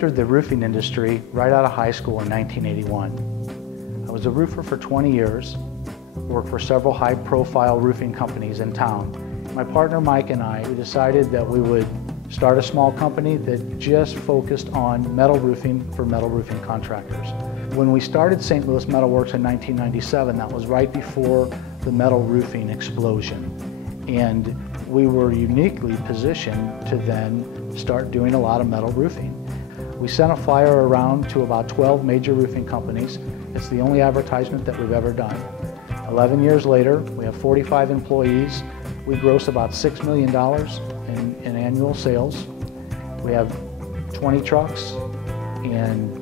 entered the roofing industry right out of high school in 1981. I was a roofer for 20 years, worked for several high-profile roofing companies in town. My partner Mike and I, we decided that we would start a small company that just focused on metal roofing for metal roofing contractors. When we started St. Louis Metalworks in 1997, that was right before the metal roofing explosion. And we were uniquely positioned to then start doing a lot of metal roofing. We sent a flyer around to about 12 major roofing companies. It's the only advertisement that we've ever done. 11 years later, we have 45 employees. We gross about $6 million in annual sales. We have 20 trucks and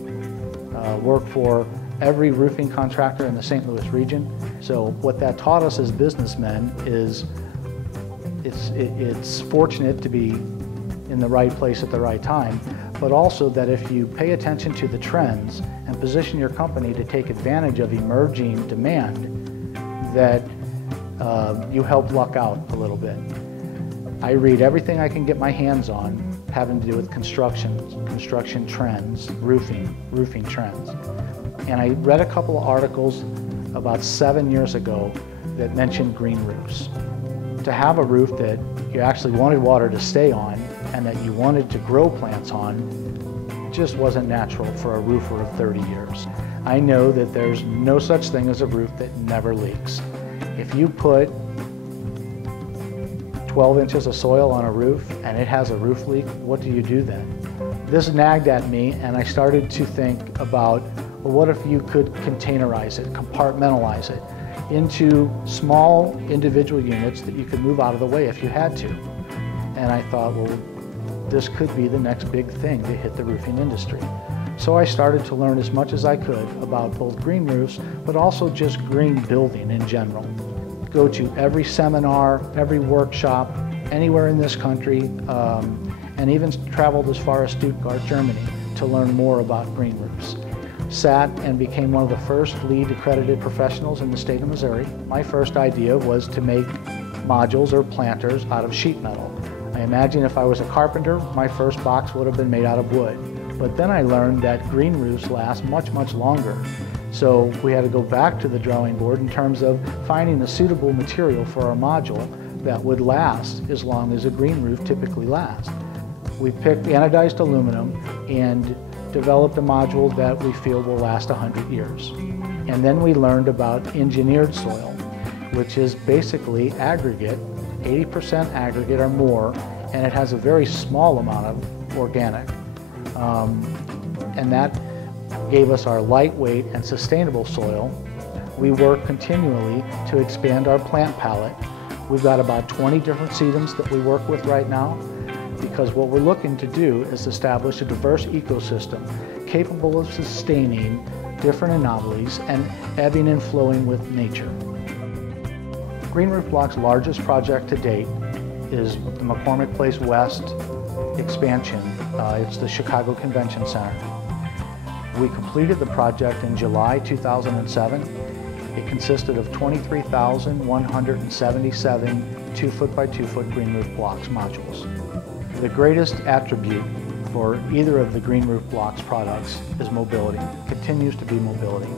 work for every roofing contractor in the St. Louis region. So what that taught us as businessmen is it's fortunate to be in the right place at the right time, but also that if you pay attention to the trends and position your company to take advantage of emerging demand, that you help luck out a little bit. I read everything I can get my hands on having to do with construction trends, roofing trends. And I read a couple of articles about 7 years ago that mentioned green roofs. To have a roof that you actually wanted water to stay on and that you wanted to grow plants on just wasn't natural for a roofer of 30 years. I know that there's no such thing as a roof that never leaks. If you put 12 inches of soil on a roof and it has a roof leak, what do you do then? This nagged at me, and I started to think about, well, what if you could containerize it, compartmentalize it into small individual units that you could move out of the way if you had to. And I thought, well, this could be the next big thing to hit the roofing industry. So I started to learn as much as I could about both green roofs, but also just green building in general. Go to every seminar, every workshop, anywhere in this country, and even traveled as far as Stuttgart, Germany, to learn more about green roofs. Sat and became one of the first LEED accredited professionals in the state of Missouri. My first idea was to make modules or planters out of sheet metal. I imagine if I was a carpenter, my first box would have been made out of wood. But then I learned that green roofs last much, much longer. So we had to go back to the drawing board in terms of finding a suitable material for our module that would last as long as a green roof typically lasts. We picked anodized aluminum and developed a module that we feel will last 100 years. And then we learned about engineered soil, which is basically aggregate, 80% aggregate or more, and it has a very small amount of organic. And that gave us our lightweight and sustainable soil. We work continually to expand our plant palette. We've got about 20 different sedums that we work with right now, because what we're looking to do is establish a diverse ecosystem capable of sustaining different anomalies and ebbing and flowing with nature. Green Roof Block's largest project to date is the McCormick Place West expansion. It's the Chicago Convention Center. We completed the project in July 2007. It consisted of 23,177 2-foot by 2-foot green roof blocks modules. The greatest attribute for either of the Green Roof Blocks products is mobility. It continues to be mobility.